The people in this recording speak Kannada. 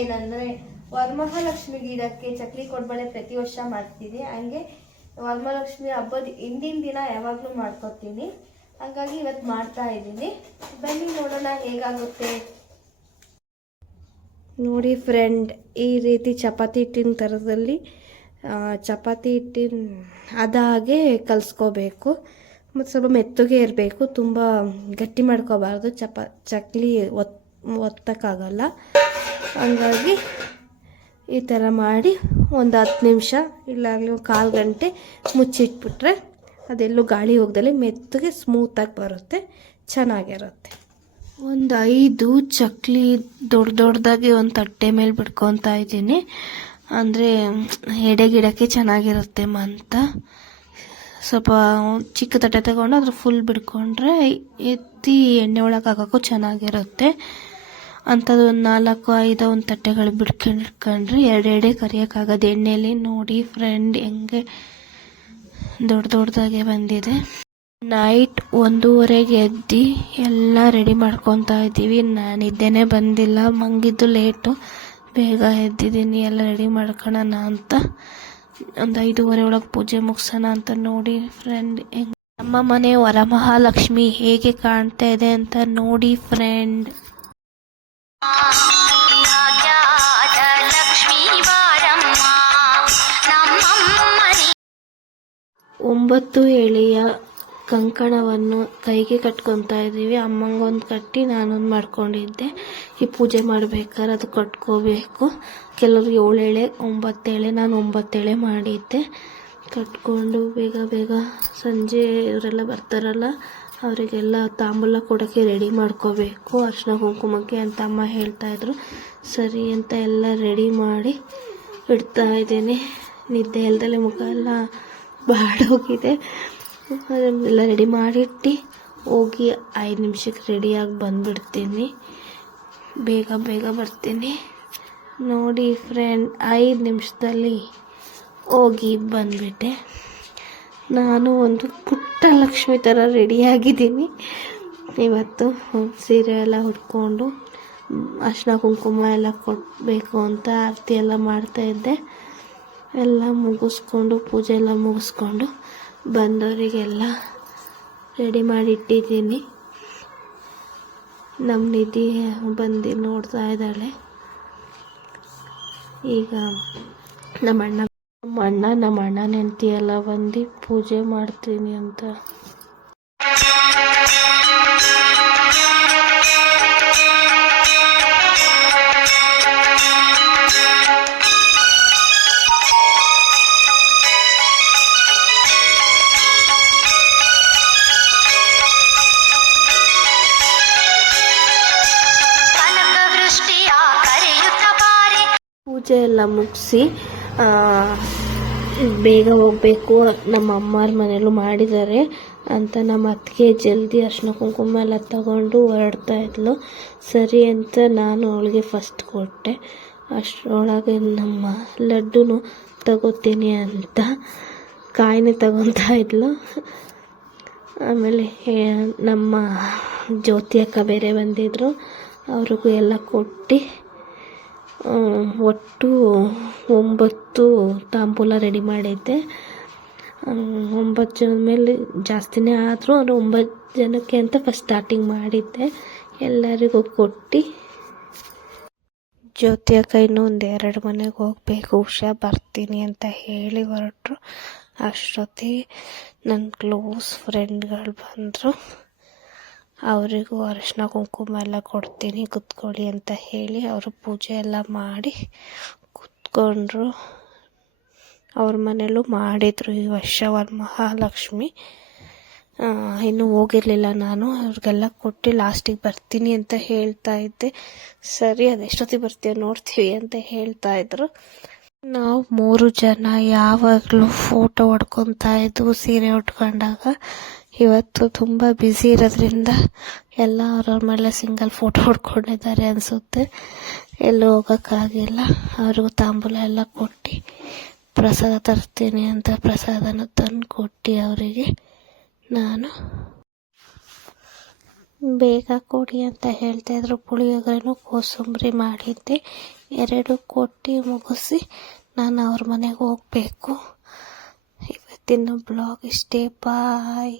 ಏನಂದ್ರೆ ವರಮಹಾಲಕ್ಷ್ಮಿ ಗಿಡಕ್ಕೆ ಚಕ್ಲಿ ಕೊಡ್ಬಳೆ ಪ್ರತಿ ವರ್ಷ ಮಾಡ್ತೀನಿ ಹಂಗೆ ವರಮಹಾಲಕ್ಷ್ಮಿ ಹಬ್ಬದ ಹಿಂದಿನ ದಿನ ಯಾವಾಗಲೂ ಮಾಡ್ಕೊತೀನಿ. ಹಾಗಾಗಿ ಇವತ್ತು ಮಾಡ್ತಾ ಇದ್ದೀನಿ. ಬನ್ನಿ ನೋಡೋಣ ಹೇಗಾಗುತ್ತೆ. ನೋಡಿ ಫ್ರೆಂಡ್ ಈ ರೀತಿ ಚಪಾತಿ ಹಿಟ್ಟಿನ ಥರದಲ್ಲಿ ಚಪಾತಿ ಹಿಟ್ಟಿನ ಅದಾಗೆ ಕಲಿಸ್ಕೋಬೇಕು. ಮತ್ತು ಸ್ವಲ್ಪ ಮೆತ್ತಗೆ ಇರಬೇಕು. ತುಂಬ ಗಟ್ಟಿ ಮಾಡ್ಕೋಬಾರ್ದು. ಚಪಾ, ಚಕ್ಲಿ ಒತ್ ಒತ್ತಕ್ಕಾಗಲ್ಲ. ಹಂಗಾಗಿ ಈ ಥರ ಮಾಡಿ ಒಂದು ಹತ್ತು ನಿಮಿಷ ಇಲ್ಲಾಗಲಿ ಕಾಲು ಗಂಟೆ ಮುಚ್ಚಿಟ್ಬಿಟ್ರೆ ಅದೆಲ್ಲೂ ಗಾಳಿ ಹೋಗ್ದಲ್ಲಿ ಮೆತ್ತಗೆ ಸ್ಮೂತಾಗಿ ಬರುತ್ತೆ, ಚೆನ್ನಾಗಿರುತ್ತೆ. ಒಂದು ಐದು ಚಕ್ಲಿ ದೊಡ್ಡ ದೊಡ್ಡದಾಗಿ ಒಂದು ತಟ್ಟೆ ಮೇಲೆ ಬಿಡ್ಕೊತಾ ಇದ್ದೀನಿ. ಅಂದರೆ ಎಡೆ ಗಿಡಕ್ಕೆ ಚೆನ್ನಾಗಿರುತ್ತೆ ಅಂತ ಸ್ವಲ್ಪ ಚಿಕ್ಕ ತಟ್ಟೆ ತಗೊಂಡು ಅದ್ರ ಫುಲ್ ಬಿಡ್ಕೊಂಡ್ರೆ ಎತ್ತಿ ಎಣ್ಣೆ ಒಳಗೆ ಹಾಕೋಕ್ಕೂ ಚೆನ್ನಾಗಿರುತ್ತೆ. ಅಂಥದ್ದು ಒಂದು ನಾಲ್ಕು, ಐದು ಒಂದು ತಟ್ಟೆಗಳು ಬಿಡ್ಕೊಂಡು ಇಟ್ಕೊಂಡ್ರೆ ಎರಡೆರಡೆ ಕರಿಯೋಕ್ಕಾಗೋದು ಎಣ್ಣೆಲಿ ನೋಡಿ ಫ್ರೆಂಡ್ ಹೆಂಗೆ ದೊಡ್ಡ ದೊಡ್ಡದಾಗೆ ಬಂದಿದೆ. ನೈಟ್ ಒಂದೂವರೆಗೆ ಎದ್ದು ಎಲ್ಲ ರೆಡಿ ಮಾಡ್ಕೊತಾ ಇದ್ದೀವಿ. ನಾನು ನಿದ್ದೆನೇ ಬಂದಿಲ್ಲ. ಮಂಗಿದ್ದು ಲೇಟು ಬೇಗ ಎದ್ದಿದ್ದೀನಿ. ಎಲ್ಲ ರೆಡಿ ಮಾಡ್ಕೊಳ್ಳೋಣ ಅಂತ. ಒಂದು ಐದೂವರೆ ಒಳಗೆ ಪೂಜೆ ಮುಗಿಸೋಣ ಅಂತ ನೋಡಿ ಫ್ರೆಂಡ್ ಹೆಂಗೆ ನಮ್ಮ ಮನೆ ವರಮಹಾಲಕ್ಷ್ಮಿ ಹೇಗೆ ಕಾಣ್ತಾ ಇದೆ ಅಂತ ನೋಡಿ ಫ್ರೆಂಡ್ ಒಂಬತ್ತು ಎಳೆಯ ಕಂಕಣವನ್ನು ಕೈಗೆ ಕಟ್ಕೊತಾ ಇದ್ದೀವಿ. ಅಮ್ಮಂಗೊಂದು ಕಟ್ಟಿ ನಾನೊಂದು ಮಾಡ್ಕೊಂಡಿದ್ದೆ. ಈ ಪೂಜೆ ಮಾಡ್ಬೇಕಾದ್ರೆ ಅದು ಕಟ್ಕೋಬೇಕು. ಕೆಲವರು ಏಳು ಎಳೆ, ಒಂಬತ್ತು ಎಳೆ, ನಾನು ಒಂಬತ್ತು ಎಳೆ ಮಾಡಿದ್ದೆ. ಕಟ್ಕೊಂಡು ಬೇಗ ಬೇಗ ಸಂಜೆ ಇವರೆಲ್ಲ ಬರ್ತಾರಲ್ಲ ಅವರಿಗೆಲ್ಲ ತಾಂಬೂಲ ಕೊಡೋಕ್ಕೆ ರೆಡಿ ಮಾಡ್ಕೋಬೇಕು. ಅರ್ಶಿನ ಕುಂಕುಮಕ್ಕೆ ಅಂತ ಅಮ್ಮ ಹೇಳ್ತಾಯಿದ್ರು ಸರಿ ಅಂತ ಎಲ್ಲ ರೆಡಿ ಮಾಡಿ ಇಡ್ತಾ ಇದ್ದೀನಿ. ನಿದ್ದೆ ಇಲ್ದಲೆ ಮುಖ ಎಲ್ಲ ಬಾಡೋಗಿದೆ ಅದನ್ನೆಲ್ಲ ರೆಡಿ ಮಾಡಿಟ್ಟು ಹೋಗಿ ಐದು ನಿಮಿಷಕ್ಕೆ ರೆಡಿಯಾಗಿ ಬಂದುಬಿಡ್ತೀನಿ. ಬೇಗ ಬೇಗ ಬರ್ತೀನಿ. ನೋಡಿ ಫ್ರೆಂಡ್ ಐದು ನಿಮಿಷದಲ್ಲಿ ಹೋಗಿ ಬಂದುಬಿಟ್ಟೆ. ನಾನು ಒಂದು ಪುಟ್ಟ ಲಕ್ಷ್ಮಿ ಥರ ರೆಡಿಯಾಗಿದ್ದೀನಿ ಇವತ್ತು ಸೀರೆ ಎಲ್ಲ ಉಟ್ಕೊಂಡು, ಅರ್ಶಿನ ಕುಂಕುಮ ಎಲ್ಲ ಕೊಡಬೇಕು ಅಂತ ಆರತಿ ಎಲ್ಲ ಮಾಡ್ತಾಯಿದ್ದೆ ಎಲ್ಲ ಮುಗಿಸ್ಕೊಂಡು, ಪೂಜೆ ಎಲ್ಲ ಮುಗಿಸ್ಕೊಂಡು ಬಂದವರಿಗೆಲ್ಲ ರೆಡಿ ಮಾಡಿ ಇಟ್ಟಿದ್ದೀನಿ. ನಮ್ಮ ನಿಧಿ ಬಂದು ನೋಡ್ತಾ ಇದ್ದಾಳೆ. ಈಗ ನಮ್ಮ ಅಣ್ಣ ನಮ್ಮ ಅಣ್ಣ ನಮ್ಮ ಅಣ್ಣನ ಹೆಂಡತಿ ಎಲ್ಲ ಬಂದು ಪೂಜೆ ಮಾಡ್ತೀನಿ ಅಂತ. ಪೂಜೆ ಎಲ್ಲ ಮುಗಿಸಿ ಬೇಗ ಹೋಗಬೇಕು ನಮ್ಮ ಅಮ್ಮವ್ರ ಮನೇಲೂ ಮಾಡಿದ್ದಾರೆ ಅಂತ ನಮ್ಮ ಅತ್ತಿಗೆ ಜಲ್ದಿ ಅರ್ಶಿನ ಕುಂಕುಮ ಎಲ್ಲ ತಗೊಂಡು ಹೊರಡ್ತಾ ಇದ್ಲು. ಸರಿ ಅಂತ ನಾನು ಅವಳಿಗೆ ಫಸ್ಟ್ ಕೊಟ್ಟೆ. ಅಷ್ಟರೊಳಗೆ ನಮ್ಮ ಲಡ್ಡುನು ತಗೋತೀನಿ ಅಂತ ಕಾಯಿನೇ ತಗೊತಾ ಇದ್ಲು. ಆಮೇಲೆ ನಮ್ಮ ಜ್ಯೋತಿ ಅಕ್ಕ ಬೇರೆ ಬಂದಿದ್ದರು ಅವ್ರಿಗೂ ಎಲ್ಲ ಕೊಟ್ಟು ಒಟ್ಟು ಒಂಬತ್ತು ತಾಂಬೂಲ ರೆಡಿ ಮಾಡಿದ್ದೆ ಒಂಬತ್ತು ಜನದ ಮೇಲೆ ಜಾಸ್ತಿನೇ ಆದರೂ ಅಂದರೆ ಒಂಬತ್ತು ಜನಕ್ಕೆ ಅಂತ ಫಸ್ಟ್ ಸ್ಟಾರ್ಟಿಂಗ್ ಮಾಡಿದ್ದೆ. ಎಲ್ಲರಿಗೂ ಕೊಟ್ಟು. ಜ್ಯೋತಿ ಅಕ್ಕ ಇನ್ನೂ ಒಂದು ಎರಡು ಮನೆಗೆ ಹೋಗಬೇಕು ಹುಷಾ ಬರ್ತೀನಿ ಅಂತ ಹೇಳಿ ಹೊರಟರು. ಅಷ್ಟೊತ್ತಿಗೆ ನನ್ನ ಕ್ಲೋಸ್ ಫ್ರೆಂಡ್ಗಳು ಬಂದರು. ಅವರಿಗೂ ಅರಿಶಿನ ಕುಂಕುಮ ಎಲ್ಲ ಕೊಡ್ತೀನಿ, ಕುತ್ಕೊಳ್ಳಿ ಅಂತ ಹೇಳಿ ಅವರು ಪೂಜೆ ಎಲ್ಲ ಮಾಡಿ ಕುತ್ಕೊಂಡ್ರು. ಅವ್ರ ಮನೇಲೂ ಮಾಡಿದರು ಈ ವರ್ಷ ಅವ್ರ ಮಹಾಲಕ್ಷ್ಮಿ ಇನ್ನೂ ಹೋಗಿರಲಿಲ್ಲ ನಾನು, ಅವ್ರಿಗೆಲ್ಲ ಕೊಟ್ಟು ಲಾಸ್ಟಿಗೆ ಬರ್ತೀನಿ ಅಂತ ಹೇಳ್ತಾ ಇದ್ದೆ. ಸರಿ, ಅದೆಷ್ಟೊತ್ತಿಗೆ ಬರ್ತೀವಿ ನೋಡ್ತೀವಿ ಅಂತ ಹೇಳ್ತಾ ಇದ್ರು. ನಾವು ಮೂರು ಜನ ಯಾವಾಗಲೂ ಫೋಟೋ ಹೊಡ್ಕೊತಾ ಇದ್ವು, ಸೀರೆ ಉಟ್ಕೊಂಡಾಗ. ಇವತ್ತು ತುಂಬ ಬ್ಯುಸಿ ಇರೋದ್ರಿಂದ ಎಲ್ಲ ಅವ್ರವ್ರ ಮೇಲೆ ಸಿಂಗಲ್ ಫೋಟೋ ಹೊಡ್ಕೊಂಡಿದ್ದಾರೆ ಅನಿಸುತ್ತೆ. ಎಲ್ಲೂ ಹೋಗೋಕ್ಕಾಗಿಲ್ಲ ಅವ್ರಿಗೂ ತಾಂಬೂಲ ಎಲ್ಲ ಕೊಟ್ಟು ಪ್ರಸಾದ ತರ್ತೀನಿ ಅಂತ ಪ್ರಸಾದನ ತಂದು ಕೊಟ್ಟು ಅವರಿಗೆ. ನಾನು ಬೇಗ ಕೊಡಿ ಅಂತ ಹೇಳ್ತಾ ಇದ್ರು. ಪುಳಿಯೋಗರೆನೂ ಕೋಸಂಬರಿ ಮಾಡಿದ್ದೆ. ಎರಡು ಕೊಟ್ಟು ಮುಗಿಸಿ ನಾನು ಅವ್ರ ಮನೆಗೆ ಹೋಗಬೇಕು. ಇವತ್ತಿನ ಬ್ಲಾಗ್ ಇಷ್ಟೇ. ಬಾಯ್.